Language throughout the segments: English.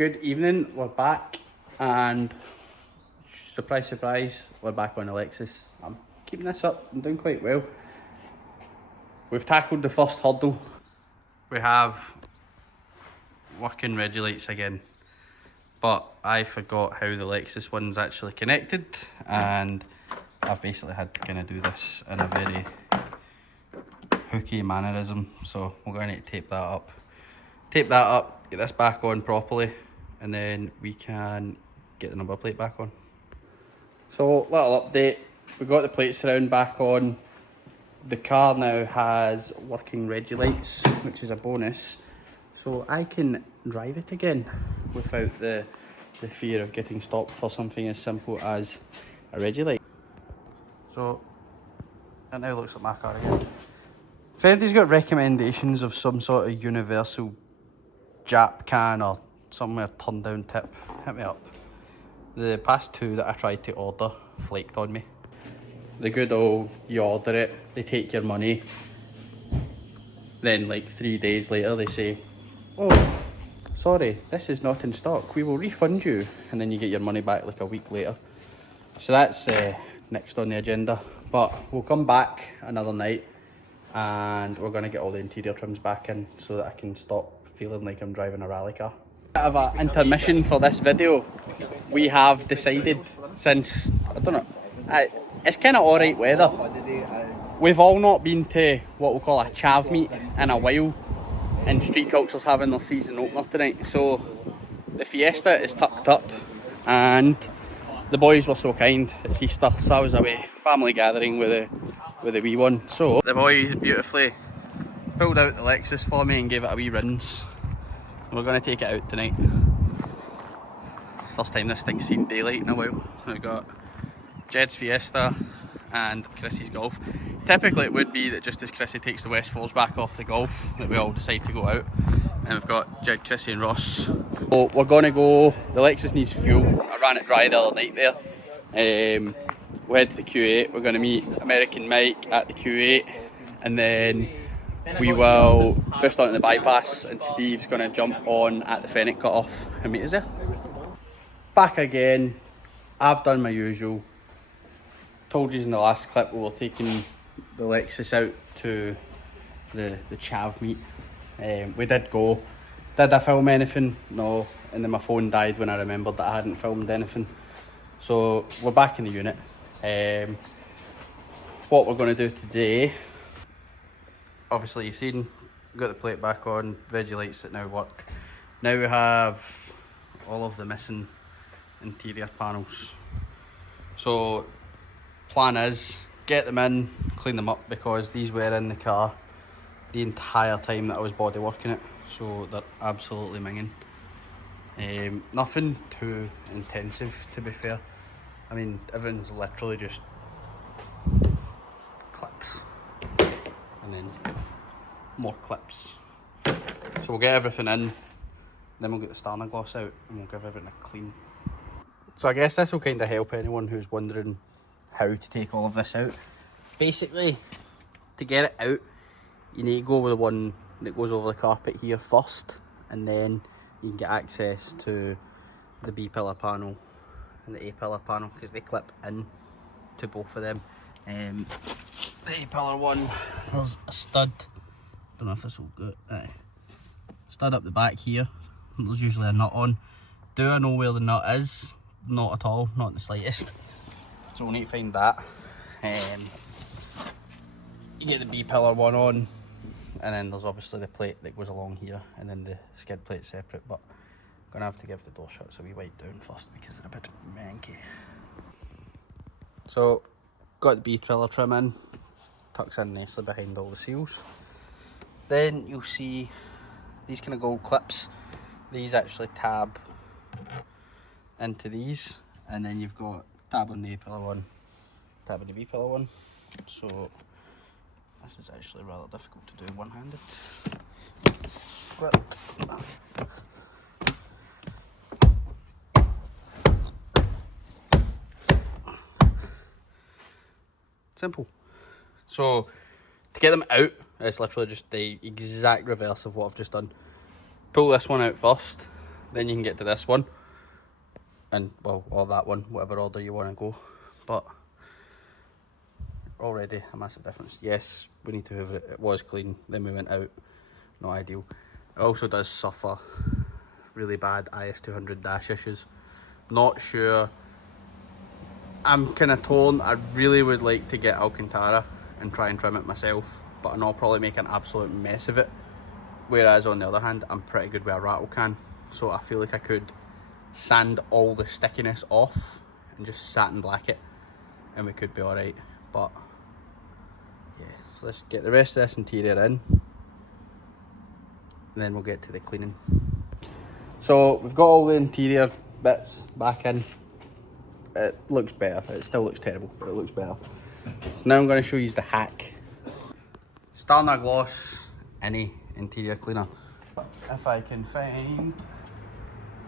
Good evening, we're back, and surprise, surprise, we're back on the Lexus. I'm keeping this up, I'm doing quite well. We've tackled the first hurdle. We have working Regulates again, but I forgot how the Lexus one's actually connected, and I've basically had to kind of do this in a very hooky mannerism, so we're going to need to tape that up, get this back on properly, and then we can get the number plate back on. So, little update, we got the plate surround back on. The car now has working Regulates, which is a bonus, so I can drive it again without the fear of getting stopped for something as simple as a Regulate. So, it now looks like my car again. If anybody's got recommendations of some sort of universal Jap can or somewhere turn down tip, hit me up. The past two that I tried to order flaked on me. The good old, you order it, they take your money, then like 3 days later they say, oh, sorry, this is not in stock, we will refund you, and then you get your money back like a week later. So that's next on the agenda, but we'll come back another night and we're going to get all the interior trims back in so that I can stop feeling like I'm driving a rally car. Bit of an intermission for this video. We have decided, since, I don't know, it's kind of alright weather. We've all not been to what we'll call a chav meet in a while, and Street Culture's having their season opener tonight, so the Fiesta is tucked up, and the boys were so kind, it's Easter, so I was away, family gathering with the wee one. So the boys beautifully pulled out the Lexus for me and gave it a wee rinse. We're going to take it out tonight. First time this thing's seen daylight in a while. We've got Jed's Fiesta and Chrissy's Golf. Typically it would be that just as Chrissy takes the West Fours back off the Golf that we all decide to go out. And we've got Jed, Chrissy and Ross. So we're going to go, the Lexus needs fuel. I ran it dry the other night there. We head to the Q8, we're going to meet American Mike at the Q8, and then we will boost onto the bypass and Steve's going to jump on at the Fennec cut-off and meet us there. Back again, I've done my usual. Told you in the last clip we were taking the Lexus out to the chav meet. We did go. Did I film anything? No. And then my phone died when I remembered that I hadn't filmed anything. So we're back in the unit. What we're going to do today, obviously you've seen, got the plate back on, Regulates that now work. Now we have all of the missing interior panels. So plan is, get them in, clean them up, because these were in the car the entire time that I was body working it, so they're absolutely minging. Nothing too intensive, to be fair. I mean, everything's literally just clips and then more clips. So we'll get everything in, then we'll get the Starner gloss out and we'll give everything a clean. So I guess this will kind of help anyone who's wondering how to take all of this out. Basically, to get it out, you need to go with the one that goes over the carpet here first, and then you can get access to the B-pillar panel and the A-pillar panel, because they clip in to both of them. The A-pillar one, there's a stud, don't know if this will go, stud up the back here, there's usually a nut on. Do I know where the nut is? Not at all, not the slightest. So we'll need to find that. You get the B-pillar one on, and then there's obviously the plate that goes along here, and then the skid plate separate, but I'm going to have to give the door shuts a wee wide down first because they're a bit manky. So, got the B-trailer trim in, tucks in nicely behind all the seals. Then you'll see these kind of gold clips. These actually tab into these, and then you've got tab on the A-pillar one, tab on the B-pillar one. So this is actually rather difficult to do one-handed. Clip. Simple. So to get them out, it's literally just the exact reverse of what I've just done. Pull this one out first, then you can get to this one, and well, or that one, whatever order you want to go. But already a massive difference. Yes, we need to hoover it. It was clean, then we went out. Not ideal. It also does suffer really bad IS200 dash issues. Not sure. I'm kind of torn. I really would like to get Alcantara and try and trim it myself, but I know I'll probably make an absolute mess of it. Whereas on the other hand, I'm pretty good with a rattle can, so I feel like I could sand all the stickiness off and just satin black it, and we could be alright. But yeah, so let's get the rest of this interior in, and then we'll get to the cleaning. So we've got all the interior bits back in. It looks better. It still looks terrible, but it looks better. So now I'm going to show you the hack. Starting a gloss, any interior cleaner. If I can find,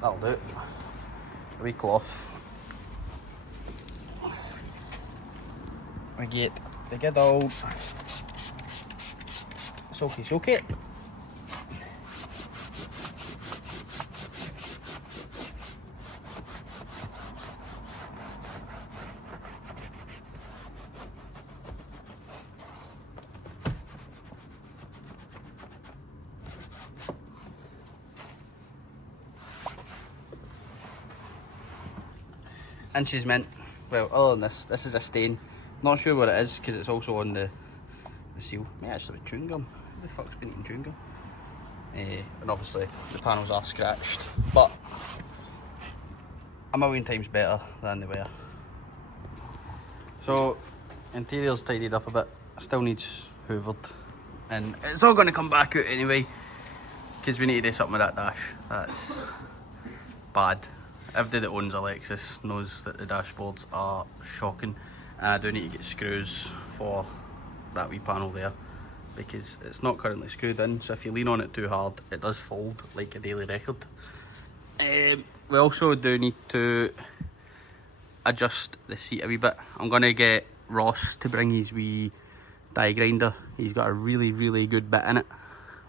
that'll do it, a wee cloth. We get the good old soaky. And she's meant, well, other than this is a stain. Not sure what it is because it's also on the seal. May actually be chewing gum. Who the fuck's been eating chewing gum? And obviously the panels are scratched, but a million times better than they were. So interior's tidied up a bit. Still needs hoovered, and it's all going to come back out anyway because we need to do something with that dash. That's bad. Everybody that owns a Lexus knows that the dashboards are shocking, and I do need to get screws for that wee panel there because it's not currently screwed in, so if you lean on it too hard it does fold like a daily record. We also do need to adjust the seat a wee bit. I'm going to get Ross to bring his wee die grinder. He's got a really good bit in it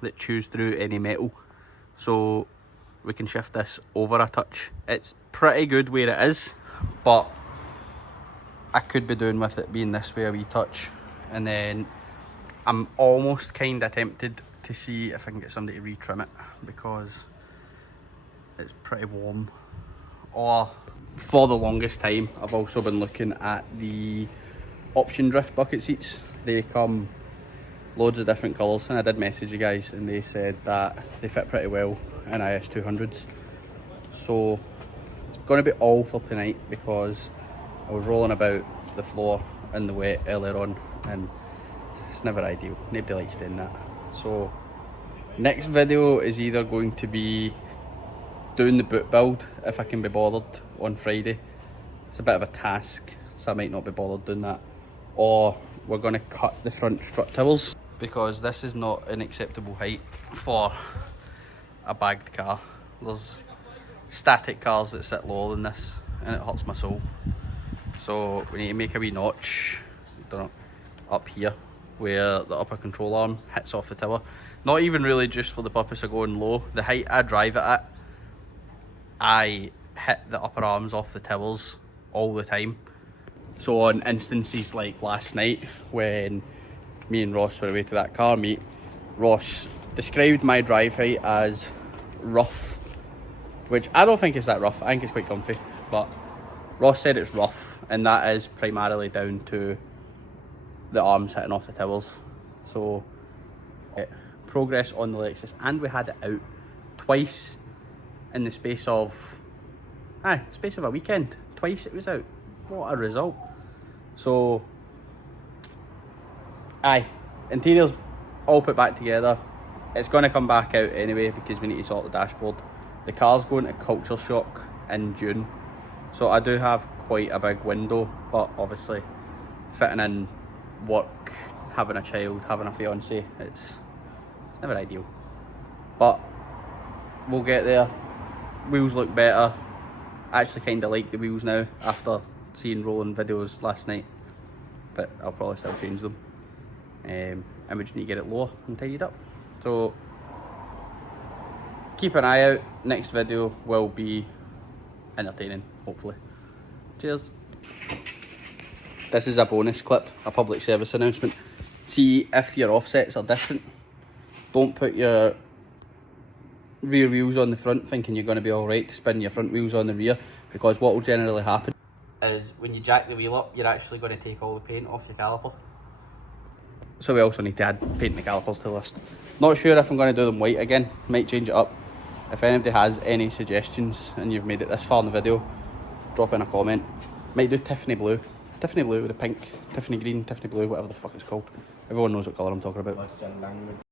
that chews through any metal, so we can shift this over a touch. It's pretty good where it is, but I could be doing with it being this way a wee touch. And then I'm almost kind of tempted to see if I can get somebody to retrim it because it's pretty warm. Or for the longest time I've also been looking at the option drift bucket seats. They come loads of different colours, and I did message you guys and they said that they fit pretty well in IS200s. So it's going to be all for tonight because I was rolling about the floor in the wet earlier on and it's never ideal. Nobody likes doing that. So next video is either going to be doing the boot build if I can be bothered on Friday. It's a bit of a task, so I might not be bothered doing that. Or we're going to cut the front strut towers because this is not an acceptable height for a bagged car. There's static cars that sit lower than this and it hurts my soul. So we need to make a wee notch, don't know, up here where the upper control arm hits off the tower. Not even really just for the purpose of going low. The height I drive it at, I hit the upper arms off the towers all the time. So on instances like last night when me and Ross were away to that car meet, Ross described my drive height as rough, which I don't think is that rough. I think it's quite comfy, but Ross said it's rough, and that is primarily down to the arms hitting off the towers. So progress on the Lexus, and we had it out twice in the space of a weekend. Twice it was out. What a result. So interior's all put back together. It's going to come back out anyway because we need to sort the dashboard. The car's going to culture shock in June, so I do have quite a big window, but obviously fitting in work, having a child, having a fiance, it's never ideal, but we'll get there. Wheels look better. I actually kind of like the wheels now after seeing rolling videos last night, but I'll probably still change them. And we just need to get it lower and tidied up. So keep an eye out. Next video will be entertaining, hopefully. Cheers. This is a bonus clip, a public service announcement. See if your offsets are different. Don't put your rear wheels on the front thinking you're going to be alright to spin your front wheels on the rear, because what will generally happen is when you jack the wheel up, you're actually going to take all the paint off your caliper. So we also need to add paint in the calipers to the list. Not sure if I'm going to do them white again, might change it up. If anybody has any suggestions and you've made it this far in the video, drop in a comment. Might do Tiffany blue. Tiffany blue with a pink, Tiffany green, Tiffany blue, whatever the fuck it's called. Everyone knows what colour I'm talking about.